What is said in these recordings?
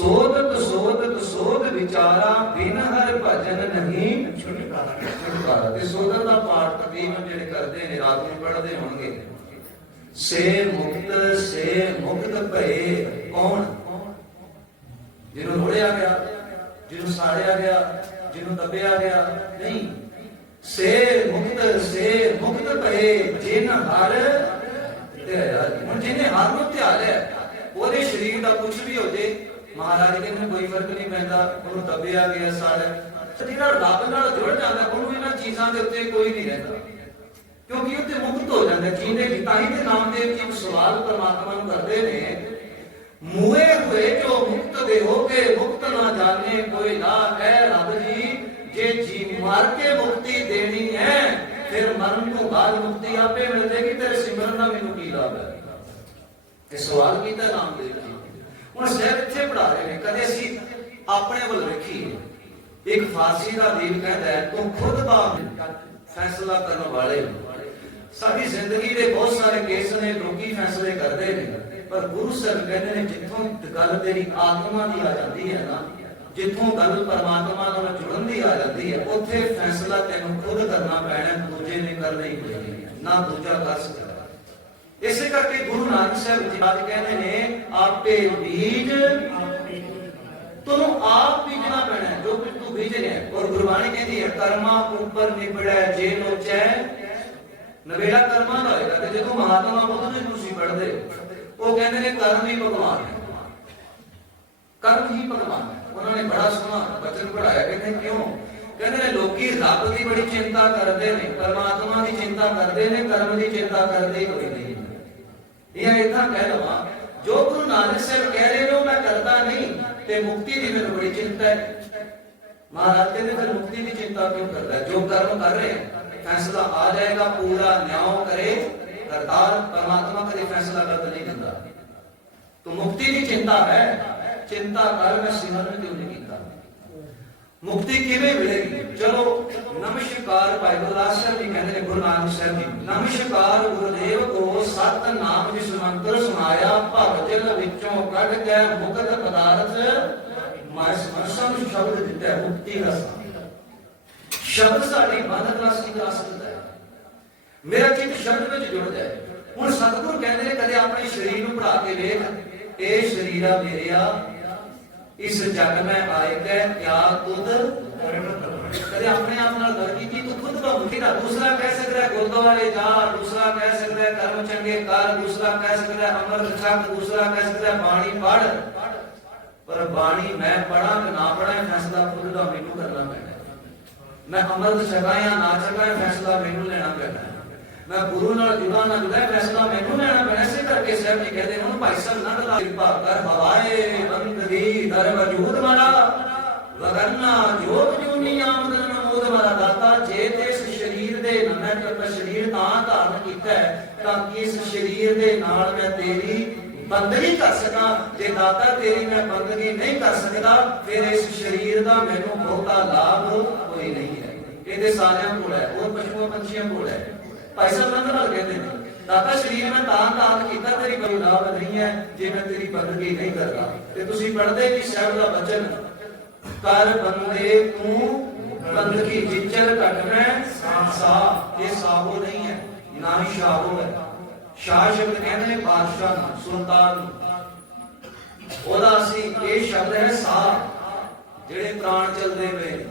ਸੋਧਤ ਸੋਧਤ ਸੋਧ ਵਿਚਾਰਾ ਬਿਨ ਹਰ ਭਜਨ ਨਹੀਂ। ਛੁਟਕਾਰਾ ਛੁਟਕਾਰਾ। ਤੇ ਸੋਧਨ ਦਾ ਪਾਠ ਤਕਰੀਬਨ ਜਿਹੜੇ ਕਰਦੇ ਨੇ, ਰਾਤ ਨੂੰ ਪੜ੍ਹਦੇ ਹੋਣਗੇ। ਸੇ ਮੁਕਤ ਸੇ ਮੁਕਤ ਭਏ, ਕੌਣ? ਜਿਹਨੂੰ ਰੋੜਿਆ ਗਿਆ, ਜਿਹਨੂੰ ਸਾੜਿਆ ਗਿਆ, ਜਿਹਨੂੰ ਦੱਬਿਆ ਗਿਆ, ਨਹੀਂ। ਸੇ ਮੁਕਤ ਸੇ ਮੁਕਤ ਭਏ, ਜਿਨ ਹਰ ਧਿਆਇਆ ਹੁਣ ਜਿਹਨੇ ਹਰ ਨੂੰ ਧਿਆ ਲਿਆ ਉਹਦੇ ਸਰੀਰ ਦਾ ਕੁਝ ਵੀ ਹੋ ਜੇ ਮਹਾਰਾਜ ਕਹਿੰਦੇ ਕੋਈ ਫ਼ਰਕ ਨਹੀਂ ਪੈਂਦਾ, ਉਹਨੂੰ ਦੱਬਿਆ ਗਿਆ ਸਾੜਿਆ ਤੇ ਜਿਹੜਾ ਰੱਬ ਨਾਲ ਜੁੜ ਜਾਂਦਾ, ਉਹਨੂੰ ਇਹਨਾਂ ਚੀਜ਼ਾਂ ਦੇ ਉੱਤੇ ਕੋਈ ਨਹੀਂ ਰਹਿੰਦਾ। ਕਿਉਂਕਿ ਉਹ ਤੇ ਮੁਕਤ ਹੋ ਜਾਂਦਾ ਜੀਂਦੇ ਜੀ ਦੇ ਨਾਮ ਦੇ ਵਿੱਚ ਸਵਾਲ ਪਰਮਾਤਮਾ ਨੂੰ ਕਰਦੇ ਨੇ ਮੂਏ ਹੋਏ ਜੋ ਮੁਕਤ ਦੇ ਹੋ ਕੇ ਮੁਕਤ ਨਾ ਜਾਣੇ, ਕੋਈ ਨਾ ਕਹਿ ਰੱਬ ਜੀ, ਜੇ ਜੀ ਮਾਰ ਕੇ ਮੁਕਤੀ ਦੇਣੀ ਹੈ, ਫਿਰ ਮਰਨ ਤੋਂ ਬਾਅਦ ਮੁਕਤੀ ਆਪੇ ਮਿਲ ਜੇਗੀ ਤੇਰੇ ਸਿਮਰਨ ਦਾ ਮੈਨੂੰ ਕੀ ਲਾਭ ਹੈ? ਇਹ ਸਵਾਲ ਕੀਤਾ ਨਾਮਦੇਵ ਜੀ ਹੁਣ ਸਾਹਿਬ ਇੱਥੇ ਪੜਾ ਰਹੇ ਨੇ, ਕਦੇ ਅਸੀਂ ਆਪਣੇ ਵੱਲ ਵੇਖੀਏ। ਇੱਕ ਫਾਰਸੀ ਦਾ ਦੀਨ ਕਹਿੰਦਾ ਹੈ, ਤੂੰ ਖੁਦ ਦਾ ਫੈਸਲਾ ਕਰਨ ਵਾਲੇ ਸਾਡੀ ਜ਼ਿੰਦਗੀ ਦੇ ਬਹੁਤ ਸਾਰੇ ਕੇਸ ਨੇ, ਲੋਕੀ ਫੈਸਲੇ ਕਰਦੇ ਨੇ, ਪਰ ਗੁਰੂ ਸਾਹਿਬ ਕਹਿੰਦੇ ਨੇ, ਜਿੱਥੋਂ ਗੱਲ ਤੇਰੀ ਆਤਮਾ ਦੀ ਆ ਜਾਂਦੀ ਹੈ ਨਾ, ਜਿੱਥੋਂ ਗੱਲ ਪਰਮਾਤਮਾ ਨਾਲ ਜੁੜਨ ਦੀ ਆ ਜਾਂਦੀ ਹੈ, ਉੱਥੇ ਫੈਸਲਾ ਤੈਨੂੰ ਖੁਦ ਕਰਨਾ ਪੈਣਾ, ਦੂਜੇ ਨੇ ਕਰਨਾ ਹੀ ਨਹੀਂ, ਨਾ ਦੂਜਾ ਕਰ ਸਕਦਾ। ਇਸੇ ਕਰਕੇ ਗੁਰੂ ਨਾਨਕ ਸਾਹਿਬ ਜੀ ਅੱਜ ਕਹਿੰਦੇ ਨੇ, ਆਪੇ ਬੀਜ ਤੁਹਾਨੂੰ ਆਪ ਬੀਜਣਾ ਪੈਣਾ ਜੋ ਕੁਝ ਤੂੰ ਬੀਜ ਰਿਹਾ ਔਰ ਗੁਰਬਾਣੀ ਕਹਿੰਦੀ ਹੈ, ਕਰਮਾ ਉੱਪਰ ਨਿਬੜੈ ਜੇ ਲੋਚੈ ਨਵੇੜਾ ਕਰਮਾਂ ਦਾ ਹੋਏਗਾ ਤੇ ਜਦੋਂ ਮਹਾਤਮਾ ਬੁੱਧ ਨੂੰ ਤੁਸੀਂ ਪੜ੍ਹਦੇ, ਉਹ ਕਹਿੰਦੇ ਨੇ, ਕਰਮ ਹੀ ਭਗਵਾਨ ਹੈ। ਕਰਮ ਹੀ ਭਗਵਾਨ ਹੈ। ਉਹਨਾਂ ਨੇ ਬੜਾ ਸੋਹਣਾ ਬਚਨ ਪੜਾਇਆ ਕਹਿੰਦੇ, ਕਿਉਂ? ਕਹਿੰਦੇ ਨੇ, ਲੋਕੀ ਰੱਬ ਦੀ ਬੜੀ ਚਿੰਤਾ ਕਰਦੇ ਨੇ, ਪਰਮਾਤਮਾ ਦੀ ਚਿੰਤਾ ਕਰਦੇ ਨੇ, ਕਰਮ ਦੀ ਚਿੰਤਾ ਕਰਦੇ ਕੋਈ ਨਹੀਂ। ਇਹ ਇਦਾਂ ਕਹਿ ਲਵਾਂ ਜੋ ਗੁਰੂ ਨਾਨਕ ਸਾਹਿਬ ਕਹਿ ਰਹੇ ਨੇ ਮੈਂ ਕਰਦਾ ਨਹੀਂ, ਤੇ ਮੁਕਤੀ ਦੀ ਮੈਨੂੰ ਬੜੀ ਚਿੰਤਾ ਹੈ। ਮਹਾਰਾਜ ਕਹਿੰਦੇ, ਫਿਰ ਮੁਕਤੀ ਦੀ ਚਿੰਤਾ ਕਿਉਂ ਕਰਦਾ ਜੋ ਕਰਮ ਕਰ ਰਹੇ ਫੈਸਲਾ ਆ ਜਾਏਗਾ, ਪੂਰਾ ਨਿਆਂ ਕਰੇ, ਕਰਤਾਰ ਪਰਮਾਤਮਾ ਕਦੇ ਫੈਸਲਾ ਗਲਤ ਨਹੀਂ ਦਿੰਦਾ। ਤੋ ਮੁਕਤੀ ਦੀ ਚਿੰਤਾ ਹੈ, ਚਿੰਤਾ ਕਰ, ਮੈਂ ਸਿਮਰਨ ਕਿਉਂ ਨਹੀਂ ਕੀਤਾ? ਮੁਕਤੀ ਕਿਵੇਂ ਮਿਲੇਗੀ? ਚਲੋ ਨਮਸਕਾਰ ਭਾਈ ਗੁਰਦਾਸ ਸਾਹਿਬ ਜੀ ਕਹਿੰਦੇ ਨੇ, ਗੁਰੂ ਨਾਨਕ ਸਾਹਿਬ ਜੀ। ਨਮਸਕਾਰ ਗੁਰਦੇਵ ਕੋ ਸਤ ਨਾਮ ਜਿਸ ਮੰਤਰ ਸੁਨਾਇਆ ਭਗਤ ਵਿੱਚੋਂ ਕੱਢ ਕੇ ਮੁਕਤ ਪਦਾਰਥ ਮੈਂ ਸਮਰਸਾਂ ਸ਼ਬਦ ਦਿੱਤਾ, ਮੁਕਤੀ ਦਾ ਸ਼ਬਦ ਸਾਡੀ ਮਦਦ ਨਾਲ ਸਿੱਧ ਆ ਸਕਦਾ ਹੈ? ਮੇਰਾ ਚਿੱਤ ਸ਼ਬਦ ਵਿੱਚ ਜੁੜ ਜਾਏ ਹੁਣ ਸਤਿਗੁਰ ਕਹਿੰਦੇ ਨੇ, ਕਦੇ ਆਪਣੇ ਸਰੀਰ ਨੂੰ ਪੜਾ ਕੇ ਵੇਖ, ਇਹ ਸਰੀਰਾ ਮੇਰਿਆ ਇਸ ਜਗ ਮੈਂ ਆਏ ਕੈ ਕਿਆ ਤੁਧ ਕਦੇ ਆਪਣੇ ਆਪ ਨਾਲ ਗੱਲ ਕੀਤੀ, ਤੂੰ ਖੁਦ ਦਾ ਮੁਖੀ ਦੂਸਰਾ ਕਹਿ ਸਕਦਾ ਗੁਰਦੁਆਰੇ ਜਾ, ਦੂਸਰਾ ਕਹਿ ਸਕਦਾ ਕਰਮ ਚੰਗੇ ਕਰ, ਦੂਸਰਾ ਕਹਿ ਸਕਦਾ ਅਮਰ ਛਕ, ਦੂਸਰਾ ਕਹਿ ਸਕਦਾ ਬਾਣੀ ਪੜ ਪਰ ਬਾਣੀ ਮੈਂ ਪੜਾਂ ਕਿ ਨਾ ਪੜਾਂ ਫੈਸਲਾ ਖੁਦ ਦਾ ਮੈਨੂੰ ਕਰਨਾ ਪੈਣਾ ਮੈਂ ਅੰਮ੍ਰਿਤ ਛਕਾਂ ਜਾਂ ਨਾ ਛਕਾਂ ਫੈਸਲਾ ਮੈਨੂੰ ਲੈਣਾ ਪੈਣਾ ਮੈਂ ਗੁਰੂ ਨਾਲ ਜੁੜਾ ਨਾ ਜੁੜਾ ਫੈਸਲਾ ਮੈਨੂੰ ਲੈਣਾ ਪੈਣਾ, ਇਸੇ ਕਰਕੇ ਸਾਹਿਬ ਜੀ ਕਹਿੰਦੇ ਹੁਣ ਭਾਈ ਸਾਹਿਬ ਨੰਦ ਦਾ ਕਿਰਪਾ ਕਰ, ਹਵਾਏ ਬੰਦ ਦੀ ਦਰ ਵਜੂਦ ਮਾਰਾ ਵਗਰਨਾ ਜੋਤ ਜੂਨੀ ਆਮਦਨ ਨਮੋਦ ਮਾਰਾ ਦਾਤਾ, ਜੇ ਤੇ ਇਸ ਸਰੀਰ ਦੇ ਨਾਲ ਮੈਂ ਤੇ ਸਰੀਰ ਤਾਂ ਧਾਰਨ ਕੀਤਾ ਤਾਂ ਕਿ ਇਸ ਸਰੀਰ ਦੇ ਨਾਲ ਮੈਂ ਤੇਰੀ ਬੰਦਗੀ ਕਰ ਸਕਾਂ ਜੇ ਦਾਤਾ ਤੇਰੀ ਮੈਂ ਬੰਦਗੀ ਨਹੀਂ ਕਰ ਸਕਦਾ, ਫਿਰ ਇਸ ਸਰੀਰ ਦਾ ਮੈਨੂੰ ਬਹੁਤਾ ਲਾਭ ਕੋਈ ਨਹੀਂ ਹੈ। ਇਹਦੇ ਸਾਰਿਆਂ ਕੋਲ ਹੈ ਉਹ ਪਸ਼ੂਆਂ ਪੰਛੀਆਂ ਕੋਲ ਹੈ। ਭਾਈ ਸਾਹਿਬ ਨੰਦ ਕਹਿੰਦੇ ਨੇ ਦਾਤਾ, ਸਰੀਰ ਮੈਂ ਤਾਂ ਦਾਨ ਕੀਤਾ, ਤੇਰੀ ਕੋਈ ਨਹੀਂ ਹੈ, ਜੇ ਮੈਂ ਤੇਰੀ ਬੰਦਗੀ ਨਹੀਂ ਕਰਦਾ। ਤੇ ਤੁਸੀਂ ਪੜ੍ਹਦੇ ਕਿ ਸਾਹਿਬ ਦਾ ਬਚਨ? ਕਰ ਬੰਦੇ ਤੂੰ ਬੰਦਗੀ ਵਿਚਰ ਘਟਵੇਂ ਸਾ ਇਹ ਸਾਹੋ ਨਹੀਂ ਹੈ, ਨਾ ਹੀ ਸ਼ਾਹੋ ਹੈ। ਸ਼ਾਹ ਸ਼ਬਦ ਕਹਿੰਦੇ ਨੇ ਬਾਦਸ਼ਾਹ ਨੂੰ, ਸੁਲਤਾਨ ਨੂੰ। ਉਹਦਾ ਅਸੀਂ ਇਹ ਸ਼ਬਦ ਹੈ ਸਾਹ, ਜਿਹੜੇ ਪ੍ਰਾਣ ਚੱਲਦੇ ਪਏ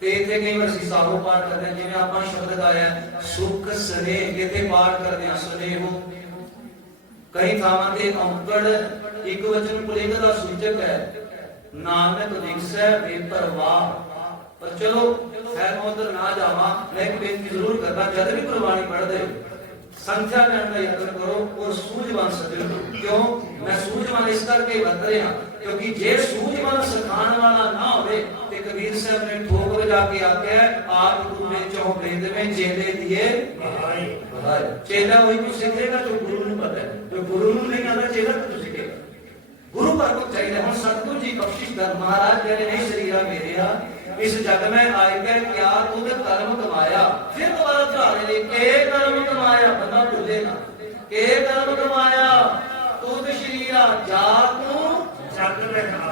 ਤੇ ਇੱਥੇ ਕਈ ਵਾਰ ਅਸੀਂ ਸਾਹੋ ਪਾਠ ਕਰਦੇ ਹਾਂ, ਜਿਵੇਂ ਆਪਾਂ ਸ਼ਬਦ ਗਾਇਆ, ਸੁਖ ਸਨੇਹ ਇੱਥੇ ਪਾਠ ਕਰਦੇ ਹਾਂ, ਸੁਨੇਹੋ। ਕਈ ਥਾਵਾਂ ਤੇ ਔਂਕੜ ਇੱਕ ਵਚਨ ਪੁਲਿੰਗ ਦਾ ਸੂਚਕ ਹੈ, ਨਾਨਕ ਦਿਖਸੈ ਬੇਪਰਵਾਹ ਪਰ ਚਲੋ, ਖੈਰ ਉਧਰ ਨਾ ਜਾਵਾਂ, ਮੈਂ ਇੱਕ ਬੇਨਤੀ ਜ਼ਰੂਰ ਕਰਦਾ, ਜਦ ਵੀ ਗੁਰਬਾਣੀ ਪੜ੍ਹਦੇ ਹੋ ਸੰਖਿਆ ਕਰਨ ਦਾ ਯਤਨ ਕਰੋ ਔਰ ਸੂਝਵਾਨ ਸੱਜਣ ਕਿਉਂ? ਮੈਂ ਸੂਝਵਾਨ ਇਸ ਕਰਕੇ ਵਰਤ ਰਿਹਾ, ਕਿਉਂਕਿ ਜੇ ਸੂਝਵਾਨ ਸਿਖਾਉਣ ਵਾਲਾ ਨਾ ਹੋਵੇ ਤੇ ਕਬੀਰ ਸਾਹਿਬ ਨੇ ਠੋਕ ਵਜਾ ਕੇ ਆਖਿਆ ਆਪ ਗੁਰੂ ਚੋਂ ਵੇਦ ਵਿੱਚ ਚੇਲੇ ਦੀਏ ਵਧਾਈ ਚੇਲਾ ਉਹੀ ਕੁਝ ਸਿੱਖੇਗਾ ਜੋ ਗੁਰੂ ਨੂੰ ਪਤਾ ਹੈ ਜੋ ਗੁਰੂ ਨੂੰ ਨਹੀਂ ਆਉਂਦਾ ਚੇਲਾ ਕਿਉਂ ਸਿੱਖੇਗਾ ਗੁਰੂ ਪਰਬਤ ਚਾਹੀਦਾ ਹੁਣ ਸਤਿਗੁਰੂ ਜੀ ਬਖਸ਼ਿਸ਼ ਕਰ ਮਹਾਰਾਜ ਕਹਿੰਦੇ ਨਹੀਂ ਸਰੀਰਾ ਮੇਰਿਆ ਇਸ ਜਗ ਮੈਂ ਆਇ ਕੇ ਕਿਆ ਤੁਧ ਕਰਮ ਕਮਾਇਆ ਫਿਰ ਦੁਬਾਰਾ ਚੜਾਵੇ ਨੇ ਕੇ ਕਰਮ ਕਮਾਇਆ ਬੰਦਾ ਭੁੱਲੇ ਨਾ ਕੇ ਕਰਮ ਕਮਾਇਆ ਤੁਧ ਸ਼ਰੀਰਾ ਜਾ ਤੂੰ ਚੱਲ ਰਿਹਾ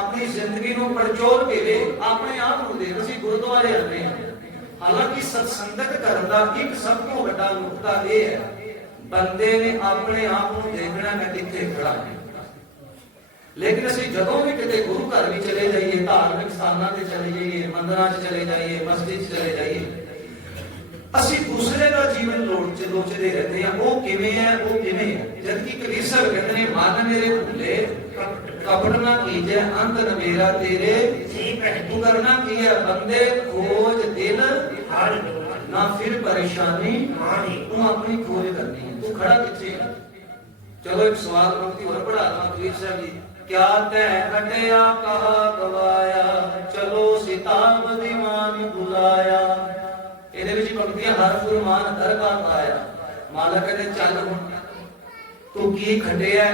ਆਪਣੀ ਜ਼ਿੰਦਗੀ ਨੂੰ ਪਰਚੋਲ ਕੇ ਆਪਣੇ ਆਪ ਨੂੰ ਦੇ, ਅਸੀਂ ਗੁਰਦੁਆਰੇ ਆਉਂਦੇ ਹਾਂ। ਹਾਲਾਂਕਿ ਸਤਸੰਗਤ ਕਰਨ ਦਾ ਇੱਕ ਸਭ ਤੋਂ ਵੱਡਾ ਨੁਕਤਾ ਇਹ ਹੈ, ਬੰਦੇ ਨੇ ਆਪਣੇ ਆਪ ਨੂੰ ਦੇਖਣਾ ਮੈਂ ਕਿੱਥੇ ਖੜਾ ਹਾਂ। ਲੇਕਿਨ ਅਸੀਂ ਜਦੋਂ ਵੀ ਕਿਤੇ ਗੁਰੂ ਘਰ ਵੀ ਚਲੇ ਜਾਈਏ, ਧਾਰਮਿਕ ਸਥਾਨਾਂ ਤੇ ਚਲੇ ਜਾਈਏ, ਮੰਦਿਰਾਂ 'ਚ ਚਲੇ ਜਾਈਏ, ਮਸਜਿਦ 'ਚ ਚਲੇ ਜਾਈਏ ਅਸੀਂ ਦੂਸਰੇ ਦਾ ਜੀਵਨ ਲੋੜ ਚ ਲੋਚਦੇ ਰਹਿੰਦੇ ਆ ਉਹ ਕਿਵੇਂ ਹੈ, ਉਹ ਕਿਵੇਂ ਹੈ? ਜਦ ਕਿ ਕਬੀਰ ਕਹਿੰਦੇ ਨੇ ਮਨ ਮੇਰੇ ਭੁੱਲੇ ਕਪਟ ਨਾ ਕੀਜੈ ਅੰਤ ਨਵੇਰਾ ਤੇਰੇ। ਜੀ ਪਹਿ ਤੂੰ ਕਰਨਾ ਕੀ ਹੈ? ਬੰਦੇ, ਖੋਜ, ਦਿਲ। ਹਰ ਨਾ ਫਿਰ ਪਰੇਸ਼ਾਨੀ। ਮਾਣੀ ਤੂੰ ਆਪਣੀ ਖੋਜ ਕਰਨੀ ਹੈ। ਤੂੰ ਖੜਾ ਕਿੱਥੇ ਹੈ? ਚਲੋ ਇੱਕ ਸਵਾਲ ਮੁਕਤੀ ਹੋਰ ਪੜਾ ਦਵਾਂ ਕਬੀਰ ਜੀ। ਕਿਆ ਤੈ ਕਟਿਆ ਕਹਾ ਗਵਾਇਆ? ਚਲੋ ਸਿਤਾਬ ਦੀਵਾਨ ਬੁਲਾਇਆ। ਇਹਦੇ ਵਿੱਚ ਪੰਕਤੀਆਂ ਹਰ ਫੁਰਮਾਨ ਆਇਆ। ਮਾਲਕ ਕਹਿੰਦੇ, ਚੱਲ ਹੁਣ। ਤੂੰ ਕੀ ਖਟਿਆ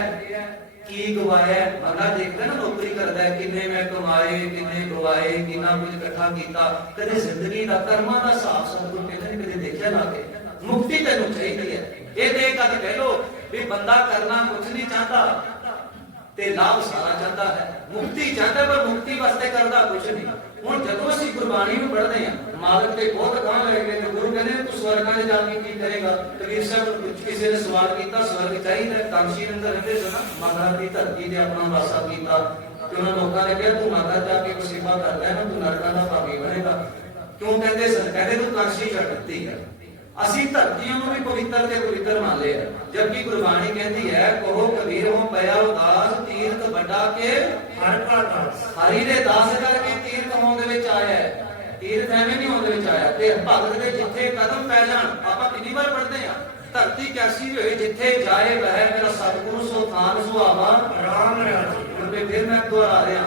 ਕੀ ਗਵਾਇਆ ਬੰਦਾ ਦੇਖਦਾ ਨਾ ਨੌਕਰੀ ਕਰਦਾ ਕਿੰਨੇ ਮੈਂ ਕਮਾਏ, ਕਿੰਨੇ ਗਵਾਏ, ਕਿੰਨਾ ਕੁਝ ਇਕੱਠਾ ਕੀਤਾ। ਕਦੇ ਜ਼ਿੰਦਗੀ ਦਾ ਕਰਮਾਂ ਦਾ ਹਿਸਾਬ ਸਤਿਗੁਰ ਕਹਿੰਦੇ ਕਦੇ ਦੇਖਿਆ ਨਾ ਕੇ ਮੁਕਤੀ ਤੈਨੂੰ ਚਾਹੀਦੀ ਹੈ। ਇਹ ਤੇ ਇੱਕ ਕਹਿ ਲੋ ਵੀ ਬੰਦਾ ਕਰਨਾ ਕੁਝ ਨਹੀਂ ਚਾਹਤਾ ਤੇ ਲਾਭ ਸਾਰਾ ਚਾਹਤਾ ਹੈ। ਮੁਕਤੀ ਚਾਹਤਾ ਪਰ ਮੁਕਤੀ ਵਾਸਤੇ ਕਰਦਾ ਕੁਝ ਨਹੀਂ। ਹੁਣ ਜਦੋਂ ਅਸੀਂ ਗੁਰਬਾਣੀ ਨੂੰ ਪੜ੍ਹਦੇ ਹਾਂ, ਮਾਲਕ ਤੇ ਬਹੁਤ ਕਹਾਂ ਲੱਗੇ ਤੇ ਗੁਰੂ ਕਹਿੰਦੇ ਤੂੰ ਸਵਰਗਾਂ 'ਚ ਜਾ ਕੇ ਕੀ ਕਰੇਗਾ? ਕਬੀਰ ਸਾਹਿਬ ਨੂੰ ਕਿਸੇ ਨੇ ਸਵਾਲ ਕੀਤਾ, ਸਵਰਗ ਚਾਹੀਦਾ ਕਾਂਸ਼ੀ ਅੰਦਰ ਰਹਿੰਦੇ ਸਨ ਮਾਤਾ ਦੀ ਧਰਤੀ ਤੇ ਆਪਣਾ ਵਾਸਾ ਕੀਤਾ। ਤੇ ਉਹਨਾਂ ਲੋਕਾਂ ਨੇ ਕਿਹਾ, ਤੂੰ ਮਾਤਾ ਜਾ ਕੇ ਸੇਵਾ ਕਰਦਾ ਹੈ ਤੂੰ ਨਰਕਾਂ ਦਾ ਭਾਗੀ ਬਣੇਗਾ। ਕਿਉਂ ਕਹਿੰਦੇ ਸਨ? ਕਹਿੰਦੇ ਤੂੰ ਕਾਂਸ਼ੀ ਛੱਡ ਦਿੱਤੀ ਹੈ। ਅਸੀਂ ਧਰਤੀਆਂ ਨੂੰ ਵੀ ਪਵਿੱਤਰ ਤੇ ਪਵਿੱਤਰ ਮੰਨ ਲਿਆ ਜਦਕਿ ਗੁਰਬਾਣੀ ਕਹਿੰਦੀ ਹੈ, ਕਹੋ ਕਬੀਰ ਹੋ ਪਿਆ ਉਦਾਸ ਵੱਡਾ ਕੇ ਹਰ ਦਾਸ ਹਰੀ ਦੇ ਦਾਸ ਕਰਕੇ ਤੀਰਥ ਹੋਣ ਦੇ ਵਿੱਚ ਆਇਆ ਹੈ। ਤੀਰਥ ਐਵੇਂ ਨਹੀਂ ਹੋਣ ਦੇ ਵਿੱਚ ਆਇਆ। ਤੇ ਭਗਤ ਦੇ ਜਿੱਥੇ ਕਦਮ ਪੈ ਜਾਣ ਆਪਾਂ ਕਿੰਨੀ ਵਾਰ ਪੜ੍ਹਦੇ ਆ ਧਰਤੀ ਕੈਸੀ ਹੋਏ ਜਿੱਥੇ ਜਾਏ ਵਹਿ ਮੇਰਾ ਸਤਿਗੁਰੂ ਸੋ ਥਾਨ ਸੁਹਾਵਾ ਰਾਮ ਰਾਜੀ। ਤੇ ਫਿਰ ਮੈਂ ਦੁਆਰਾ ਰਿਹਾ।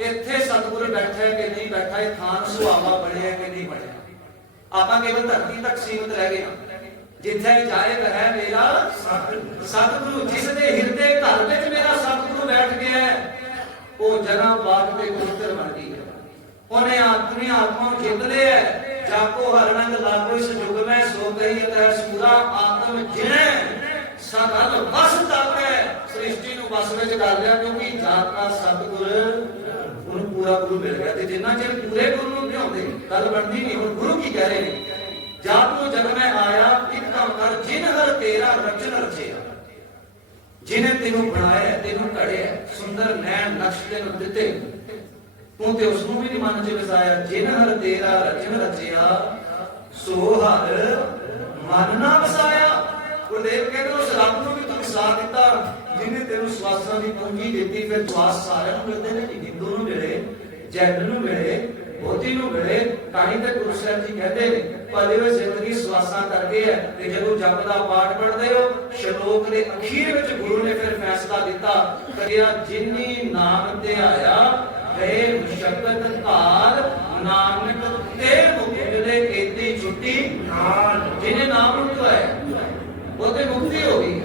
ਇੱਥੇ ਸਤਿਗੁਰੂ ਬੈਠਾ ਹੈ ਕਿ ਨਹੀਂ ਬੈਠਾ ਇਹ ਥਾਨ ਸੁਹਾਵਾ ਬਣਿਆ ਕਿ ਨਹੀਂ ਬਣਿਆ? ਆਪਾਂ ਕੇਵਲ ਧਰਤੀ ਤੱਕ ਸੀਮਿਤ ਰਹਿ ਗਏ ਹਾਂ। ਜਿੱਥੇ ਜਾਏ ਵਹਿ ਮੇਰਾ ਸਤਿਗੁਰੂ ਜਿਸ ਦੇ ਹਿਰਦੇ ਘਰ ਵਿੱਚ ਮੇਰਾ ਸਤਿਗੁਰੂ ਬੈਠ ਗਿਆ ਉਹ ਜਨਾ ਬਾਗ ਤੇ ਗੁਰਤਰ ਬਣ ਗਈ ਹੈ। ਉਹਨੇ ਆਪਣੀ ਆਤਮਾ ਨੂੰ ਲਿਆ ਜਾਕੋ ਹਰਨੰਦ ਲਾਗੋ ਇਸ ਯੁਗ ਮੈਂ ਸੋ ਗਈ ਤੈ ਸੂਰਾ, ਆਤਮ ਜਿਣੈ ਸਗਲ ਵਸ ਤਾਪੈ ਸ੍ਰਿਸ਼ਟੀ ਨੂੰ ਵਸ ਵਿੱਚ ਕਰ ਲਿਆ, ਕਿਉਂਕਿ ਜਾਤਾ ਸਤਿਗੁਰ ਉਹਨੂੰ ਪੂਰਾ ਗੁਰੂ ਮਿਲ ਗਿਆ। ਤੇ ਜਿੰਨਾ ਚਿਰ ਪੂਰੇ ਗੁਰੂ ਨੂੰ ਭਿਉਂਦੇ ਗੱਲ ਬਣਦੀ ਨਹੀਂ, ਹੁਣ ਗੁਰੂ ਕੀ ਕਹਿ ਰਹੇ ਨੇ? ਜਾਤ ਨੂੰ ਜਗ ਮੈਂ ਆਇਆ, ਇੱਕ ਕੰਮ ਕਰ, ਜਿਨ ਹਰ ਤੇਰਾ ਰਚਨ ਰਚਿਆ। ਜਿਨੇ ਤੈਨੂੰ ਬਣਾਇਆ, ਤੈਨੂੰ ਘੜਿਆ, ਸੁੰਦਰ, ਨੈਣ ਨਕਸ਼ ਤੈਨੂੰ ਦਿੱਤੇ। ਤੂੰ ਤੇ ਉਸ ਨੂੰ ਵੀ ਨਹੀਂ ਮਨ ਚ ਵਸਾਇਆ, ਜਿਨ ਹਰ ਤੇਰਾ ਰਚਨ ਰਚਿਆ, ਸੋ ਹਰ ਮਨ ਨਾ ਵਸਾਇਆ। ਗੁਰਦੇਵ ਕਹਿੰਦੇ, ਉਸ ਰੱਬ ਨੂੰ ਵੀ ਤੂੰ ਵਸਾ ਦਿੱਤਾ। ਜਿਹਨੇ ਤੈਨੂੰ ਸਵਾਸਾਂ ਦੀ ਪੂੰਜੀ ਦਿੱਤੀ, ਫਿਰ ਸਵਾਸ ਸਾਰਿਆਂ ਨੂੰ ਮਿਲਦੇ ਨੇ ਕਿ ਹਿੰਦੂ ਨੂੰ ਮਿਲੇ, ਜੈਨ ਨੂੰ ਮਿਲੇ। ਬੋਧੀ ਨੂੰ ਮਿਲੇ ਕਾਹੀ ਤੇ ਗੁਰੂ ਸਾਹਿਬ ਜੀ ਕਹਿੰਦੇ ਨੇ, ਭਲੇ ਹੋਏ ਜ਼ਿੰਦਗੀ ਸਵਾਸਾਂ ਕਰਕੇ ਹੈ ਤੇ ਜਦੋਂ ਜਪ ਦਾ ਪਾਠ ਪੜ੍ਹਦੇ ਹੋ, ਸ਼ਲੋਕ ਦੇ ਅਖੀਰ ਵਿੱਚ ਗੁਰੂ ਨੇ ਫਿਰ ਫੈਸਲਾ ਦਿੱਤਾ ਕਰਿਆ ਜਿਨੀ ਨਾਮ ਤੇ ਆਇਆ, ਗਏ ਮੁਸ਼ਕਤ ਕਾਲ ਨਾਨਕ ਤੇ ਮੁਕਤੇ ਕੀਤੀ ਛੁੱਟੀ ਨਾਲ। ਜਿਹਨੇ ਨਾਮ ਨੂੰ ਧੁਆਇਆ ਉਹ ਮੁਕਤੀ ਹੋ ਗਈ।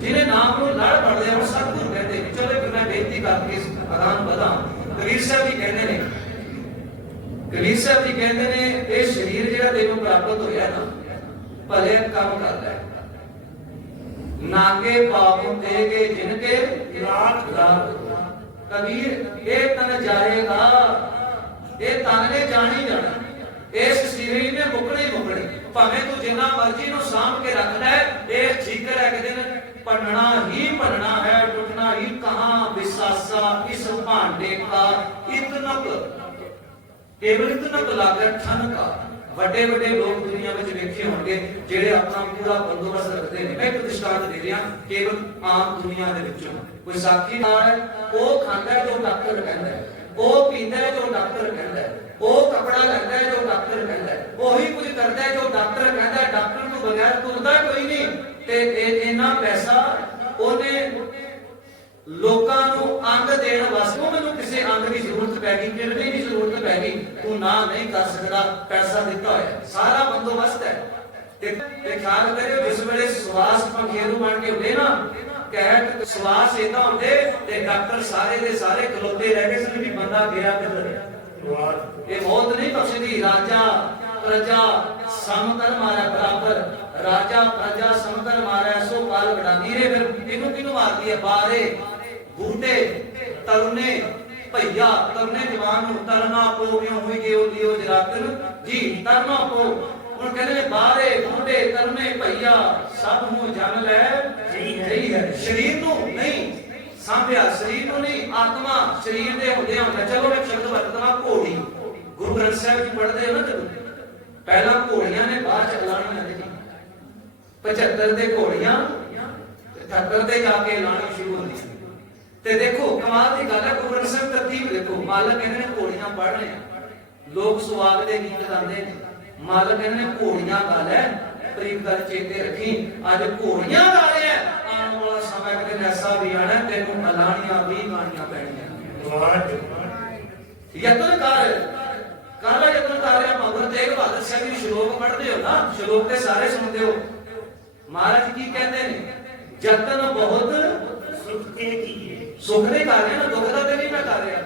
ਜਿਹਨੇ ਨਾਮ ਨੂੰ ਲੜ ਪੜਦੇ ਆ ਸਤਿਗੁਰ ਕਹਿੰਦੇ ਚਲੋ ਫਿਰ ਮੈਂ ਬੇਨਤੀ ਕਰਕੇ ਇਸ ਵਧਾਂ ਕਬੀਰ ਸਾਹਿਬ ਜੀ ਕਹਿੰਦੇ ਨੇ ਕਬੀਰ ਸਾਹਿਬ ਜੀ ਕਹਿੰਦੇ ਨੇ, ਇਹ ਸਰੀਰ ਜਿਹੜਾ ਤੈਨੂੰ ਪ੍ਰਾਪਤ ਹੋਇਆ ਨਾ, ਭਲੇ ਕੰਮ ਕਰਦਾ ਹੈ। ਨਾਗੇ ਪਾਪ ਤੇ ਕੇ, ਜਿਨ ਕੇ ਲਾਖ ਲਾਭ ਕਬੀਰ, ਇਹ ਤਨ ਜਾਏਗਾ, ਇਹ ਤਨ ਨੇ ਜਾਣੀ ਜਾਣਾ। ਇਸ ਸਰੀਰ ਨੇ ਮੁਕਣੀ ਮੁਕਣੀ ਭਾਵੇਂ ਤੂੰ ਜਿੰਨਾ ਮਰਜ਼ੀ ਨੂੰ ਸਾਂਭ ਕੇ ਰੱਖਦਾ ਹੈ, ਇਹ ਜ਼ਿਕਰ ਹੈ ਕਿ ਦਿਨ। ਪੜਨਾ ਹੀ ਭੰਨਣਾ ਹੈ, ਟੁੱਟਣਾ ਹੀ ਕਹਾਂ, ਵਿਸਾਸਾ, ਇਸ ਭਾਂਡੇ ਕਾ, ਇਤਨਕ। ਕੇਵਲ ਇਤਨਕ ਲਾਗਰ ਠਨ ਵੱਡੇ ਵੱਡੇ ਲੋਕ ਦੁਨੀਆ ਵਿੱਚ ਵੇਖੇ ਹੋਣਗੇ, ਜਿਹੜੇ ਆਪਣਾ ਪੂਰਾ ਬੰਦੋਬਸਤ ਰੱਖਦੇ ਨੇ। ਮੈਂ ਇੱਕ ਦ੍ਰਿਸ਼ਟਾਂਤ ਦੇ ਰਿਹਾ, ਕੇਵਲ ਆਮ ਦੁਨੀਆ ਦੇ ਵਿੱਚੋਂ। ਕੋਈ ਸਾਖੀ ਨਾਲ ਉਹ ਖਾਂਦਾ ਹੈ ਜੋ ਡਾਕਟਰ ਕਹਿੰਦਾ ਹੈ। ਉਹ ਪੀਂਦਾ ਹੈ ਜੋ ਡਾਕਟਰ ਕਹਿੰਦਾ ਹੈ। ਉਹ ਕਪੜਾ ਲੈਂਦਾ ਹੈ ਜੋ ਡਾਕਟਰ ਕਹਿੰਦਾ ਹੈ। ਉਹੀ ਕੁਝ ਕਰਦਾ ਹੈ ਜੋ ਡਾਕਟਰ ਕਹਿੰਦਾ ਹੈ। ਡਾਕਟਰ ਤੋਂ ਬਗੈਰ ਤੁਰਦਾ ਕੋਈ ਨਹੀਂ। ਤੇ ਇਹ ਇੰਨਾ ਪੈਸਾ ਉਹਨੇ ਲੋਕਾਂ ਨੂੰ ਅੰਗ ਦੇਣ ਵਾਸਤੇ, ਉਹ ਮੈਨੂੰ ਕਿਸੇ ਅੰਗ ਦੀ ਜ਼ਰੂਰਤ ਪੈ ਗਈ ਕਿਰਨੇ ਦੀ ਜ਼ਰੂਰਤ ਪੈ ਗਈ। ਤੂੰ ਨਾ ਨਹੀਂ ਕਰ ਸਕਦਾ, ਪੈਸਾ ਦਿੱਤਾ ਹੋਇਆ। ਸਾਰਾ ਬੰਦੋਬਸਤ ਹੈ। ਤੇ ਖਿਆਲ ਕਰਿਓ, ਜਿਸ ਵੇਲੇ ਸਵਾਸ ਪੰਖੇਰੂ ਬਣ ਕੇ ਹੁੰਦੇ ਨਾ, ਕਹਿਤ ਸਵਾਸ ਇਹਦਾ ਹੁੰਦੇ, ਤੇ ਡਾਕਟਰ ਸਾਰੇ ਦੇ ਸਾਰੇ ਖਲੋਤੇ ਰਹਿ ਗਏ ਸੀ ਵੀ ਬੰਦਾ ਗਿਆ ਕਿੱਧਰ ਇਹ ਮੌਤ ਨਹੀਂ ਬਖਸ਼ਦੀ, ਰਾਜਾ, ਪ੍ਰਜਾ ਸਮ ਕਰ ਬਰਾਬਰ। ਰਾਜਾ, ਪ੍ਰਜਾ ਸਮਤਨ ਮਾਰੈ ਸੋ ਪਾਲ ਗੜਾਨੀ ਰੇ ਫਿਰ। ਇਹਨੂੰ ਕਿਹਨੂੰ ਮਾਰਦੀ ਹੈ? ਬਾਰੇ। ਬੂਟੇ ਤਰੁਨੇ ਭਈਆ ਤਰਨੇ ਜਵਾਨ ਨੂੰ ਤਰਨਾ ਪੋ ਕਿਉਂ ਹੋਈ ਜੇ ਉਹ ਦਿਓ ਜਰਾਤਨ ਜੀ ਤਰਨਾ ਪੋ। ਹੁਣ ਕਹਿੰਦੇ ਨੇ ਬਾਰੇ ਬੂਟੇ ਤਰਨੇ ਭਈਆ ਸਭ ਨੂੰ ਜਨ ਲੈ। ਜੀ ਹੈ। ਸਰੀਰ ਨੂੰ ਨਹੀਂ ਸਾਂਭਿਆ। ਸਰੀਰ ਨੂੰ ਨਹੀਂ ਆਤਮਾ ਸਰੀਰ ਦੇ ਹੁੰਦੇ ਹੁੰਦਾ ਚਲੋ ਮੈਂ ਸ਼ਬਦ ਵਰਤਣਾ ਘੋੜੀ। ਗੁਰੂ ਗ੍ਰੰਥ ਸਾਹਿਬ ਜੀ ਪੜ੍ਹਦੇ ਹੋ ਨਾ ਜਦੋਂ। ਪਹਿਲਾਂ ਘੋੜੀਆਂ ਨੇ ਬਾਅਦ ਚ ਐਲਾਨੀਆਂ ਨੇ ਜੀ। 75 ਦੇ ਘੋੜੀਆਂ ਤੇ 78 ਤੇ ਜਾ ਕੇ ਐਲਾਨੀ ਸ਼ੁਰੂ ਹੁੰਦੀ ਸੀ ਤੇ ਦੇਖੋ ਕਮਾਲ ਦੀ ਗੱਲ ਹੈ ਗੁਰੂ ਸਾਹਿਬ ਤਰਤੀਬ ਦੇਖੋ ਮਾਲਕ ਕਹਿੰਦੇ ਨੇ ਘੋੜੀਆਂ ਪੜ੍ਹ ਰਹੇ ਲੋਕ ਸੁਆਗ ਦੇ ਗੀਤ ਗਾਉਂਦੇ ਨੇ। ਮਾਲਕ ਕਹਿੰਦੇ ਨੇ ਘੋੜੀਆਂ ਗੱਲ ਹੈ ਪ੍ਰੀਤ ਗੱਲ ਚੇਤੇ ਰੱਖੀ ਅੱਜ ਘੋੜੀਆਂ ਗਾ ਰਹੇ ਆ ਆਉਣ ਵਾਲਾ ਸਮਾਂ ਕਿਤੇ ਐਸਾ ਵੀ ਆਣਾ ਤੈਨੂੰ ਐਲਾਨੀਆਂ ਵੀ ਗਾਣੀਆਂ ਪੈਣੀਆਂ। ਵਾਹਿਗੁਰੂ। ਯਤਨ ਕਰ। ਕਾਹਦਾ ਯਤਨ ਕਰ ਰਿਹਾ ਮਗਰ ਤੇਗ ਬਹਾਦਰ ਸਿੰਘ ਜੀ ਸ਼ਲੋਕ ਪੜ੍ਹਦੇ ਹੋ ਨਾ ਸ਼ਲੋਕ ਤੇ ਸਾਰੇ ਸੁਣਦੇ ਹੋ। ਮਹਾਰਾਜ ਕੀ ਕਹਿੰਦੇ ਨੇ? ਯਤਨ ਬਹੁਤ ਸੁਖ ਕੇ ਕੀਏ। ਸੁਖ ਦੇ ਕਰ ਰਿਹਾ, ਨਾ ਦੁੱਖ ਦਾ ਤੇ ਨਹੀਂ ਮੈਂ ਕਰ ਰਿਹਾ।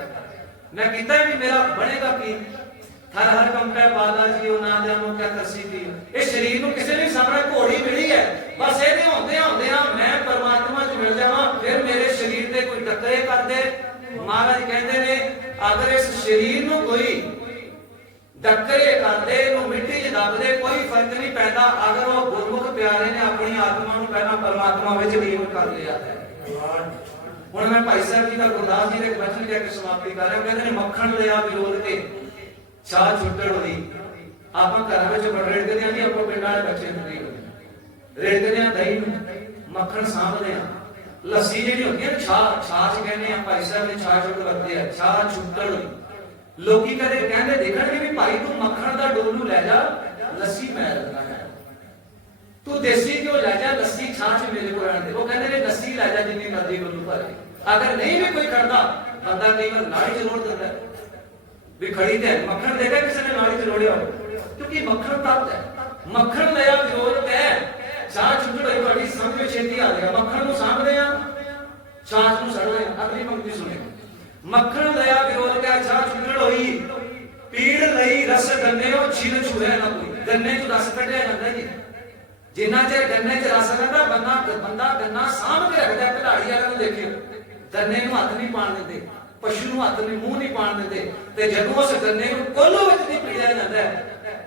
ਮੈਂ ਕੀਤਾ ਵੀ ਮੇਰਾ ਬਣੇਗਾ ਕੀ? ਹਰ ਹਰ ਕੰਪੈ ਬਾਦਾ ਜੀਓ ਨਾ ਜਾਣੋ ਕਿਆ ਕਰਸੀ ਕੀ ਇਹ ਸਰੀਰ ਨੂੰ ਕਿਸੇ ਨੇ ਸਾਹਮਣੇ ਘੋੜੀ ਮਿਲੀ ਹੈ। ਬਸ ਇਹਦੇ ਹੁੰਦੇ ਹੁੰਦੇ ਆ, ਮੈਂ ਪਰਮਾਤਮਾ ਚ ਮਿਲ ਜਾਵਾਂ, ਫਿਰ ਮੇਰੇ ਸਰੀਰ ਤੇ ਕੋਈ ਟੱਕਰੇ ਕਰਦੇ। ਮਹਾਰਾਜ ਕਹਿੰਦੇ ਨੇ, ਅਗਰ ਇਸ ਸਰੀਰ ਨੂੰ ਕੋਈ ਡੱਕਰੇ ਕਰਦੇ, ਇਹਨੂੰ ਮਿੱਟੀ 'ਚ ਦੱਬਦੇ, ਕੋਈ ਫ਼ਰਕ ਨਹੀਂ ਪੈਂਦਾ। ਅਗਰ ਉਹ ਗੁਰਮੁਖ ਪਿਆਰੇ ਨੇ, ਆਪਣੀ ਆਤਮਾ ਨੂੰ ਪਹਿਲਾਂ ਪਰਮਾਤਮਾ ਵਿੱਚ ਲੀਨ ਕਰ ਲਿਆ ਹੈ। ਹੁਣ ਮੈਂ ਭਾਈ ਸਾਹਿਬ ਜੀ ਦਾ ਗੁਰਦਾਸ ਜੀ ਦੇ ਇੱਕ ਬਚਨ ਕਹਿ ਸਮਾਪਤੀ ਕਰ ਰਿਹਾ। ਕਹਿੰਦੇ ਨੇ ਮੱਖਣ ਲਿਆ ਵਿਰੋਧ ਕੇ ਚਾਹ ਛੁੱਟੜ ਹੋਈ ਆਪਾਂ ਘਰਾਂ ਵਿੱਚ ਬੜ ਰੇੜਦੇ ਆਂ ਜੀ, ਆਪਾਂ ਪਿੰਡਾਂ ਵਾਲੇ ਬੱਚੇ ਨੂੰ। ਨਹੀਂ ਰੇੜਦੇ ਆਂ ਦਹੀਂ ਨੂੰ। ਮੱਖਣ ਸਾਂਭਦੇ ਆਂ। ਲੱਸੀ ਜਿਹੜੀ ਹੁੰਦੀ ਹੈ ਨਾ ਛਾਛ ਕਹਿੰਦੇ ਆ, ਭਾਈ ਸਾਹਿਬ ਨੇ ਛਾਛ ਛੁੱਟ ਰੱਖਦੇ ਆ ਛਾਛ ਛੁੱਟੜ ਹੋਈ ਲੋਕੀ ਕਦੇ ਕਹਿੰਦੇ, ਦੇਖਣਗੇ ਵੀ ਭਾਈ ਤੂੰ ਮੱਖਣ ਦਾ ਡੋਲੂ ਲੈ ਜਾ, ਲੱਸੀ ਮੈਂ ਰੱਖਣਾ ਤੂੰ ਦੇਸੀ ਕਿਉਂ ਲੈ ਜਾ, ਲੱਸੀ ਛਾਛ ਮੇਰੇ ਕੋਲ ਆਣ ਦੇ। ਉਹ ਕਹਿੰਦੇ ਨੇ, ਲੱਸੀ ਲੈ ਜਿੰਨੀ ਮਰਜ਼ੀ ਬੰਦੂ ਭਰ ਅਗਰ ਨਹੀਂ ਵੀ ਕੋਈ ਕਰਦਾ ਬੰਦਾ ਕਈ ਵਾਰ ਨਾੜੀ ਜ਼ਰੂਰ ਦਿੰਦਾ ਵੀ ਖੜੀ ਤੇ ਮੱਖਣ ਦੇਖਿਆ ਕਿਸੇ ਨੇ ਨਾੜੀ ਚ ਰੋੜਿਆ ਕਿਉਂਕਿ ਮੱਖਣ ਤੱਤ ਹੈ। ਮੱਖਣ ਲਿਆ ਵਿਰੋਧ ਹੈ। ਛਾਛ ਛੁੱਟ ਹੋਈ ਸਮਝ ਵਿੱਚ ਛੇਤੀ ਆ ਜਾਏਗਾ। ਮੱਖਣ ਨੂੰ ਸਾਂਭਦੇ ਆ ਛਾਛ ਨੂੰ ਸੜਦੇ ਆ ਅਗਲੀ ਪੰਕਤੀ ਸੁਣਿਓ। ਮੱਖਣ ਲਿਆ ਵਿਰੋਧ ਕੈ ਛਾਛ ਛੁੱਟ ਹੋਈ। ਪੀੜ ਲਈ ਰਸ ਗੰਨੇ ਉਹ ਛਿਲ ਛੁੜਿਆ ਨਾ ਕੋਈ। ਗੰਨੇ ਚ ਰਸ ਕੱਢਿਆ ਜਾਂਦਾ ਜੀ। ਜਿੰਨਾ ਚਿਰ ਗੰਨੇ ਚ ਰਸ ਰਹਿੰਦਾ ਬੰਦਾ ਬੰਦਾ ਗੰਨਾ ਸਾਂਭ ਰੱਖਦਾ ਖਿਡਾਰੀ ਵਾਲਿਆਂ ਨੂੰ ਦੇਖਿਓ ਗੰਨੇ ਨੂੰ ਹੱਥ ਨਹੀਂ ਪਾਣ ਦਿੰਦੇ, ਪਸ਼ੂ ਨੂੰ ਹੱਥ ਨਹੀਂ, ਮੂੰਹ ਨਹੀਂ ਪਾਣ ਦਿੰਦੇ। ਤੇ ਜਦੋਂ ਉਸ ਗੰਨੇ ਨੂੰ ਕੋਲੋ ਵਿੱਚ ਨਹੀਂ ਪੀੜਿਆ ਜਾਂਦਾ,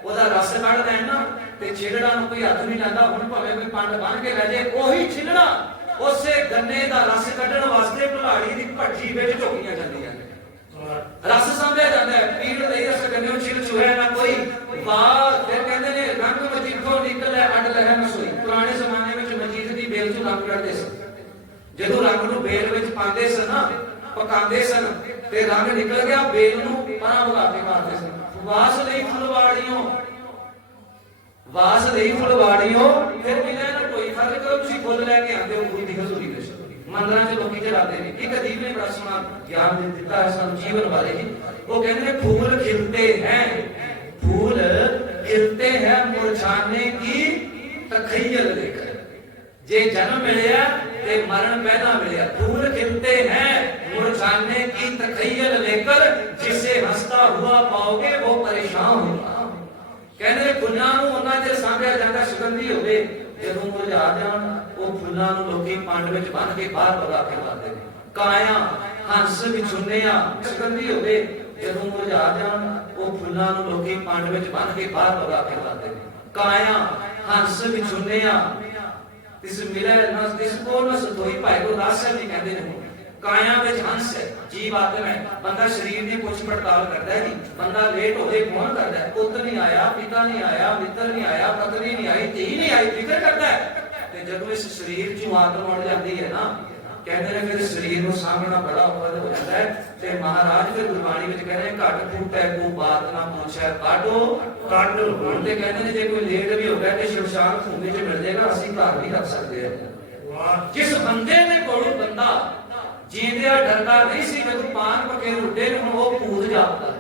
ਉਹਦਾ ਰਸ ਕੱਢ ਦੇਣ ਨਾ, ਤੇ ਛਿਲੜਾ ਨੂੰ ਕੋਈ ਹੱਥ ਨਹੀਂ ਲਾਂਦਾ ਹੁਣ ਭਾਵੇਂ ਕੋਈ ਪੰਡ ਬੰਨ ਕੇ ਲੈ ਜੇ, ਉਹੀ ਛਿਲੜਾ ਉਸੇ ਗੰਨੇ ਦਾ ਰਸ ਕੱਢਣ ਵਾਸਤੇ ਭਲਾੜੀ ਦੀ ਭੱਠੀ ਵਿੱਚ ਝੋਕੀਆਂ ਜਾਂਦੀਆਂ ਨੇ। ਰਸ ਸੰਭਿਆ ਜਾਂਦਾ ਹੈ, ਪੀੜ ਲਈ ਰਸ ਗੰਨੇ ਛਿਲ ਚੁਹਿਆ ਨਾ ਕੋਈ, ਵਾਹ, ਫਿਰ ਕਹਿੰਦੇ ਨੇ, ਰੰਗ ਮਜੀਠੋ ਨਿਕਲੇ ਅੱਡ ਲਹਿ ਨਸੋਈ ਪੁਰਾਣੇ ਜ਼ਮਾਨੇ ਵਿੱਚ ਮਜੀਦ ਦੀ ਬੇਲ ਚੋਂ ਰੰਗ ਕੱਢਦੇ ਸੀ। ਜਦੋਂ ਰੰਗ ਨੂੰ ਬੇਲ ਵਿੱਚ ਪਾਉਂਦੇ ਸਨ ਨਾ, ਪਕਾਉਂਦੇ ਸਨ, ਤੇ ਰੰਗ ਨਿਕਲ ਗਿਆ, ਬੇਲ ਨੂੰ ਪਰਾਂ ਭਗਾ ਕੇ ਮਾਰਦੇ ਸਨ। ਵਾਸ ਲਈ ਫੁਲਵਾੜੀਆਂ ਵਾਸ ਲਈ ਫੁਲਵਾੜੀਆਂ ਫਿਰ ਮਿਲਿਆ ਨਾ ਕੋਈ ਫ਼ਰਕ ਕਰੋ, ਤੁਸੀਂ ਫੁੱਲ ਲੈ ਕੇ ਆਉਂਦੇ ਹੋ ਪੂਰੀ ਦੀ ਹਜ਼ੂਰੀ ਵਿੱਚ। ਮੰਦਰਾਂ 'ਚ ਲੋਕੀ ਚੜਾਉਂਦੇ ਨੇ। ਇੱਕ ਅਦੀਬ ਨੇ ਬੜਾ ਸੋਹਣਾ ਗਿਆਨ ਦਿੱਤਾ ਹੈ ਸਾਨੂੰ ਜੀਵਨ ਬਾਰੇ। ਹੀ ਉਹ ਕਹਿੰਦੇ ਫੂਲ ਖਿਲਤੇ ਹੈ। ਫੂਲ खिलते हैं मुरझाने की तखैयल लेकर जे जन्म मिलया ते मरण पैदा मिलया फूल खिलते हैं मुरझाने की तखैयल लेकर जिसे हंसता हुआ पाओगे वो परेशान होगा ਕਹਿੰਦੇ ਨੇ ਫੁੱਲਾਂ ਨੂੰ ਉਹਨਾਂ ਚਿਰ ਸਾਂਭਿਆ ਜਾਂਦਾ ਸੁਗੰਧੀ ਹੋਵੇ ਜਦੋਂ ਮੁਰਝਾ ਜਾਣ ਉਹ ਫੁੱਲਾਂ ਨੂੰ ਲੋਕੀ ਪੰਡ ਵਿੱਚ ਬੰਨ ਕੇ ਬਾਹਰ ਲਗਾ ਕੇ ਲਾਉਂਦੇ ਨੇ ਕਾਇਆ ਹੰਸ ਵਿਛੁੰਨਿਆ ਸੁਗੰਧੀ ਹੋਵੇ ਜਦੋਂ ਮੁਰਝਾ ਜਾਣ ਉਹ ਫੁੱਲਾਂ ਨੂੰ ਲੋਕੀ ਪੰਡ ਵਿੱਚ ਬੰਨ ਕੇ ਬਾਹਰ ਲਗਾ ਕੇ ਲਾਉਂਦੇ ਨੇ। ਕਾਇਆ, ਹੰਸ ਵਿਛੁੰਨਿਆ ਤਿਸ ਮਿਲੇ ਨਾ ਤਿਸ ਕੋ ਨਾ ਸਤੋਈ ਭਾਈ ਕੋ ਰਾਸਾ ਨਹੀਂ ਕਹਿੰਦੇ ਨੇ ਕਾਇਆ ਵਿੱਚ ਹੰਸ ਹੈ, ਜੀਵ ਆਤਮ ਹੈ। ਬੰਦਾ ਸਰੀਰ ਦੀ ਪੁੱਛ ਪੜਤਾਲ ਕਰਦਾ ਹੈ ਜੀ। ਬੰਦਾ ਲੇਟ ਹੋ ਜਾਏ ਕੌਣ ਕਰਦਾ ਹੈ? ਪੁੱਤ ਨਹੀਂ ਆਇਆ, ਪਿਤਾ ਨਹੀਂ ਆਇਆ, ਮਿੱਤਰ ਨਹੀਂ ਆਇਆ, ਪਤਨੀ ਨਹੀਂ ਆਈ, ਧੀ ਨਹੀਂ ਆਈ, ਫਿਕਰ ਕਰਦਾ ਹੈ। ਤੇ ਜਦੋਂ ਇਸ ਸਰੀਰ ਚੋਂ ਆਤਮ ਉੜ ਜਾਂਦੀ ਹੈ ਨਾ ਕਹਿੰਦੇ ਨੇ ਫਿਰ ਸਰੀਰ ਨੂੰ ਸਾਂਭਣਾ ਬੜਾ ਔਖਾ ਹੋ ਜਾਂਦਾ ਹੈ ਤੇ ਮਹਾਰਾਜ ਫਿਰ ਗੁਰਬਾਣੀ ਵਿੱਚ ਕਹਿੰਦੇ ਨੇ ਘਟ ਫੂਟੈ ਕੋ ਬਾਤ ਨਾ ਪੁੱਛੈ ਕਾਢੋ ਕਾਢੋ। ਹੁਣ ਤੇ ਕਹਿੰਦੇ ਨੇ ਜੇ ਕੋਈ ਲੇਟ ਵੀ ਹੋ ਗਿਆ ਤੇ ਸ਼ਮਸ਼ਾਨ ਭੂਮੀ 'ਚ ਮਿਲ ਜਾਏਗਾ ਅਸੀਂ ਘਰ ਵੀ ਰੱਖ ਸਕਦੇ ਹਾਂ। ਜਿਸ ਬੰਦੇ ਦੇ ਕੋਲੋਂ ਬੰਦਾ ਜੀਂਦਿਆ ਡਰਦਾ ਨਹੀਂ ਸੀ ਜਦੋਂ ਪਾਨ ਪਕੇ ਰੁੱਡੇ ਨੂੰ ਉਹ ਪੂਜ ਜਾਪਦਾ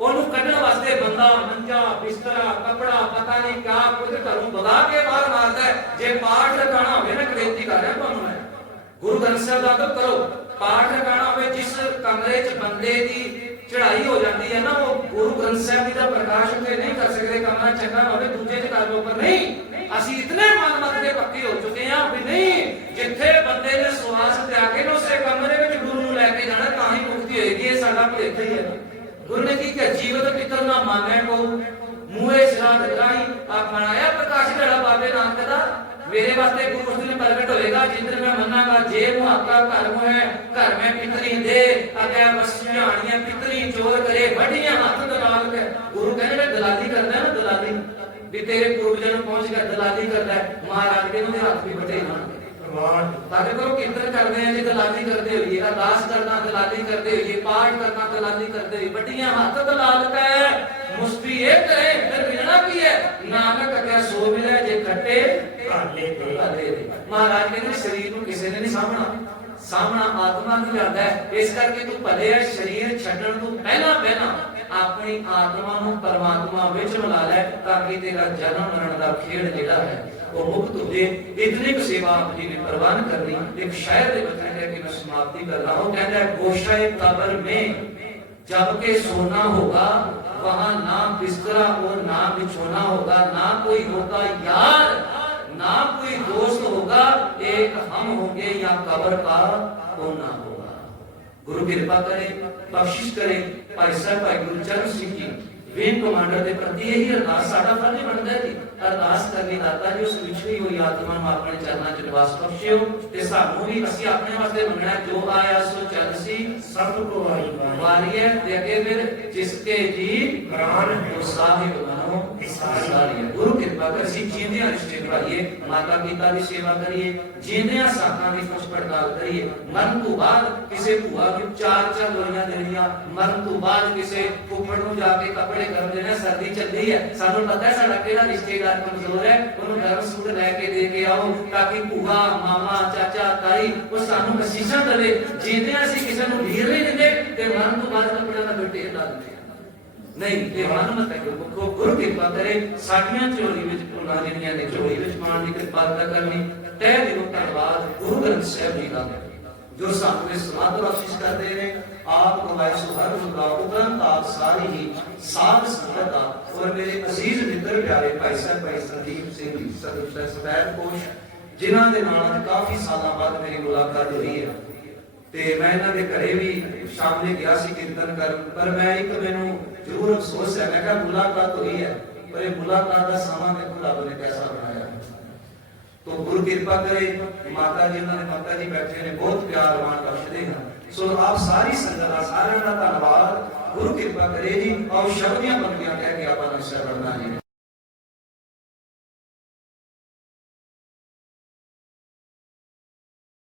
ਉਹਨੂੰ ਕੱਢਣ ਵਾਸਤੇ ਬੰਦਾ ਮੰਜਾ ਬਿਸਤਰਾ ਕਪੜਾ ਪਤਾ ਨਹੀਂ ਕਿਆ ਕੁਝ ਘਰੋਂ ਭਗਾ ਕੇ ਬਾਹਰ ਮਾਰਦਾ। ਜੇ ਪਾਠ ਰਖਾਣਾ ਹੋਵੇ ਨਾ ਬੇਨਤੀ ਕਰ ਰਿਹਾ ਤੁਹਾਨੂੰ ਮੈਂ ਗੁਰੂ ਗ੍ਰੰਥ ਸਾਹਿਬ ਦਾ ਅਦਬ ਕਰੋ। ਪਾਠ ਰਖਾਣਾ ਹੋਵੇ ਜਿਸ ਕਮਰੇ 'ਚ ਬੰਦੇ ਦੀ ਚੜ੍ਹਾਈ ਹੋ ਜਾਂਦੀ ਹੈ ਨਾ, ਉਹ ਗੁਰੂ ਗ੍ਰੰਥ ਸਾਹਿਬ ਜੀ ਦਾ ਪ੍ਰਕਾਸ਼ ਉੱਤੇ ਨਹੀਂ ਕਰ ਸਕਦੇ, ਕਮਰਾ ਚੰਗਾ ਹੋਵੇ, ਦੂਜੇ 'ਚ ਕਰ ਲਓ, ਪਰ ਨਹੀਂ, ਅਸੀਂ ਇਤਨੇ ਮਨਮਤ ਦੇ ਪੱਕੇ ਹੋ ਚੁੱਕੇ ਹਾਂ ਵੀ ਨਹੀਂ, ਜਿੱਥੇ ਬੰਦੇ ਨੇ ਸਵਾਸ ਤਿਆਗੇ ਨਾ ਉਸੇ ਕਮਰੇ ਵਿੱਚ ਗੁਰੂ ਨੂੰ ਲੈ ਕੇ ਜਾਣਾ, ਤਾਂ ਹੀ ਮੁਕਤੀ ਹੋਏਗੀ, ਇਹ ਸਾਡਾ ਭੇਤ ਹੀ ਹੈ। ਗੁਰੂ ਨੇ ਕੀ ਕਿਹਾ? ਜੀਵਤ ਪਿਤਰ ਨਾ ਮੰਨੈ ਕੋ, ਮੂਹੇ ਸਿਰਾਂ ਗਰਾਈ ਆਖਣ ਆਇਆ ਪ੍ਰਕਾਸ਼ ਜਿਹੜਾ ਬਾਬੇ ਨਾਨਕ ਦਾ ਮੇਰੇ ਵਾਸਤੇ ਗੁਰੂ ਉਸ ਦਿਨ ਪ੍ਰਗਟ ਹੋਏਗਾ ਜਿੰਦਰ ਮੈਂ ਮੰਨਾਂਗਾ, ਜੇ ਮੁਹਾਕਾ ਘਰ ਹੈ, ਘਰ ਮੈਂ ਪਿਤਰੀ ਦੇ, ਅਗੇ ਵਸਿਆਣੀਆਂ ਪਿਤਰੀ ਚੋਰ ਕਰੇ ਵੱਡੀਆਂ ਹੱਥ ਦਲਾਲ ਕੇ ਗੁਰੂ ਕਹਿੰਦੇ, ਮੈਂ ਦਲਾਲੀ ਕਰਦਾ ਨਾ ਦਲਾਲੀ ਵੀ ਤੇਰੇ ਪੁਰਖਜਨ ਨੂੰ ਪਹੁੰਚ ਗਿਆ, ਦਲਾਲੀ ਕਰਦਾ ਹੈ। ਮਹਾਰਾਜ ਦੇ ਉਹਦੇ ਹੱਥ ਸਾਡੇ ਕੋਲ ਕੀਰਤਨ ਕਰਦੇ ਆ ਜੀ ਦਲਾਲੀ ਕਰਦੇ ਹੋਈਏ ਅਰਦਾਸ ਕਰਨਾ ਦਲਾਲੀ ਕਰਦੇ ਹੋਈਏ ਪਾਠ ਕਰਨਾ ਦਲਾਲੀ ਕਰਦੇ ਹੋਈਏ ਵੱਡੀਆਂ ਹੱਥ ਦਲਾਲਤ ਹੈ। ਮੁਸਤੀ ਇਹ ਕਰੇ ਫਿਰ ਮਿਲਣਾ ਕੀ ਹੈ? ਨਾਨਕ ਅਗਿਆ ਸੋ ਮਿਲੇ ਜੇ ਖੱਟੇ ਭਲੇ ਦੇ। ਮਹਾਰਾਜ ਕਹਿੰਦੇ ਸਰੀਰ ਨੂੰ ਕਿਸੇ ਨੇ ਨਹੀਂ ਸਾਹਮਣਾ ਸਾਹਮਣਾ ਆਤਮਾ ਨੂੰ ਜਾਂਦਾ ਹੈ। ਇਸ ਕਰਕੇ ਤੂੰ ਭਲੇ ਹੈ ਸਰੀਰ ਛੱਡਣ ਤੋਂ ਪਹਿਲਾਂ ਪਹਿਲਾਂ ਆਪਣੀ ਆਤਮਾ ਨੂੰ ਪਰਮਾਤਮਾ ਵਿੱਚ ਮਿਲਾ ਲੈ ਤਾਂ ਕਿ ਤੇਰਾ ਜਨਮ ਮਰਨ ਦਾ ਖੇਡ ਜਿਹੜਾ ਹੈ वो मुक्त होते इतने की सेवा आप जी ने प्रवान कर ली एक शायर ने बताया है कि मैं समाप्ति कर रहा हूँ कहता है गोशाए कबर में जबकि सोना होगा वहाँ ना बिस्तरा और ना बिछोना होगा ना कोई होगा यार ना कोई दोस्त होगा एक हम होंगे या कबर का कोना होगा गुरु कृपा करें बख्शिश करें भाई साहब भाई गुरु चरण सिंह की ਵੇਨ ਕਮਾਂਡਰ ਦੇ ਪ੍ਰਤੀ ਇਹੀ ਅਰਦਾਸ ਸਾਡਾ ਫਰਜ਼ ਬਣਦਾ ਹੈ ਜੀ। ਅਰਦਾਸ ਕਰਨੀ ਦਾਤਾ ਜੀ, ਉਸ ਵਿਛੜੀ ਹੋਈ ਆਤਮਾ ਨੂੰ ਆਪਣੇ ਚਰਨਾਂ 'ਚ ਨਿਵਾਸ ਬਖਸ਼ਿਓ ਤੇ ਸਾਨੂੰ ਵੀ ਅਸੀਂ ਆਪਣੇ ਵਾਸਤੇ ਮੰਗਣਾ ਜੋ ਆਇਆ ਸੋ ਚੱਲ ਸੀ, ਸਭ ਕੋ ਆਈ ਵਾਰੀਏ ਤੇ ਅੱਗੇ ਫਿਰ ਜਿਸਕੇ ਜੀ, ਪ੍ਰਾਨ ਉਹ ਸਾਹਿਬ ਬਣੋ ਸਾਰੀਏ ਗੁਰੂ ਕਿਰਪਾ ਕਰ, ਅਸੀਂ ਜੀਂਦਿਆਂ ਰਿਸ਼ਤੇ ਨਿਭਾਈਏ ਮਾਤਾ ਪਿਤਾ ਦੀ ਸੇਵਾ ਕਰੀਏ ਜੀਂਦਿਆਂ ਸਾਥਾਂ ਦੀ ਕੁਛ ਪੜਤਾਲ ਕਰੀਏ, ਮਰਨ ਤੋਂ ਬਾਅਦ ਕਿਸੇ ਭੂਆ ਨੂੰ ਚਾਰ ਚਾਰ ਲੋਰੀਆਂ ਦੇਣੀਆਂ, ਮਰਨ ਤੋਂ ਬਾਅਦ ਕਿਸੇ ਫੁੱਫੜ ਨੂੰ ਜਾ ਕੇ ਕੱਪੜੇ ਗਰਮ ਦੇਣੇ ਸਰਦੀ ਚੱਲਦੀ ਹੈ। ਸਾਨੂੰ ਪਤਾ ਹੈ ਸਾਡਾ ਕਿਹੜਾ ਰਿਸ਼ਤੇਦਾਰ ਕਮਜ਼ੋਰ ਹੈ, ਉਹਨੂੰ ਗਰਮ ਸੂਟ ਲੈ ਕੇ ਦੇ ਕੇ ਆਓ, ਤਾਂ ਕਿ ਭੂਆ, ਮਾਮਾ, ਚਾਚਾ, ਤਾਈ ਉਹ ਸਾਨੂੰ ਅਸੀਸਾਂ ਦੇਵੇ। ਜੀਂਦਿਆਂ ਅਸੀਂ ਕਿਸੇ ਨੂੰ ਢੀਰ ਨਹੀਂ ਦਿੰਦੇ, ਤੇ ਮਰਨ ਤੋਂ ਬਾਅਦ ਕੱਪੜਿਆਂ ਦਾ ਫਿਰ ਲਾ ਦਿੰਦੇ। ਨਹੀਂ, ਇਹ ਮਨਮਤ ਹੈ ਗੁਰੂ ਗੁਰੂ ਕਿਰਪਾ ਕਰੇ ਸਾਡੀਆਂ ਝੋਲੀ ਵਿੱਚ ਭੁੱਲਾਂ ਜਿਹੜੀਆਂ ਨੇ, ਝੋਲੀ ਵਿੱਚ ਮਾਨ ਦੀ ਕਿਰਪਾਲਤਾ ਕਰਨੀ। ਤਹਿ ਦਿਲੋਂ ਧੰਨਵਾਦ, ਗੁਰੂ ਗ੍ਰੰਥ ਸਾਹਿਬ ਜੀ ਦਾ। ਜੋ ਸਾਨੂੰ ਇਸ ਸਮਾਧ ਬਖਸ਼ਿਸ਼ ਕਰਦੇ ਨੇ, ਆਪ ਕਮਾਈ ਸੁਹਰ ਹੁੰਦਾ ਉਪਰੰਤ ਆਪ ਸਾਰੀ ਹੀ ਸਾਧ ਸੰਗਤ ਦਾ ਔਰ ਮੇਰੇ ਅਜ਼ੀਜ਼ ਮਿੱਤਰ ਪਿਆਰੇ ਭਾਈ ਸਾਹਿਬ, ਭਾਈ ਸੰਦੀਪ ਸਿੰਘ ਜੀ ਸਦਰ ਸਵੈਰ ਕੋਸ਼, ਜਿਨ੍ਹਾਂ ਦੇ ਨਾਲ ਕਾਫੀ ਸਾਲਾਂ ਬਾਅਦ ਮੇਰੀ ਮੁਲਾਕਾਤ ਹੋਈ ਹੈ। ਤੇ ਮੈਂ ਇਹਨਾਂ ਦੇ ਘਰੇ ਵੀ ਸ਼ਾਮਲੇ ਗਿਆ ਸੀ ਕੀਰਤਨ ਕਰਨ, ਪਰ ਮੈਂ ਇੱਕ ਮੈਨੂੰ ਜ਼ਰੂਰ ਅਫਸੋਸ ਹੈ। ਮੈਂ ਕਿਹਾ ਮੁਲਾਕਾਤ ਹੋਈ ਹੈ। ਪਰ ਇਹ ਮੁਲਾਕਾਤ ਦਾ ਸਮਾਂ ਦੇਖੋ ਰੱਬ ਨੇ ਕੈਸਾ ਬਣਾਇਆ। ਹੈ। ਤੋ ਗੁਰੂ ਕਿਰਪਾ ਕਰੇ, ਮਾਤਾ ਜੀ ਉਹਨਾਂ ਦੇ ਮਾਤਾ ਜੀ ਬੈਠੇ ਨੇ, ਬਹੁਤ ਪਿਆਰ ਮਾਣ ਬਖਸ਼ਦੇ ਹਨ। ਸੋ ਆਪ ਸਾਰੀ ਸੰਗਤ ਦਾ ਸਾਰਿਆਂ ਦਾ ਧੰਨਵਾਦ। ਗੁਰੂ ਕਿਰਪਾ ਕਰੇ ਜੀ। ਆਓ ਸ਼ਬਦੀਆਂ ਬੰਦੀਆਂ ਕਹਿ ਕੇ ਆਪਾਂ ਨੂੰ ਸ਼ਰਣ ਜੀ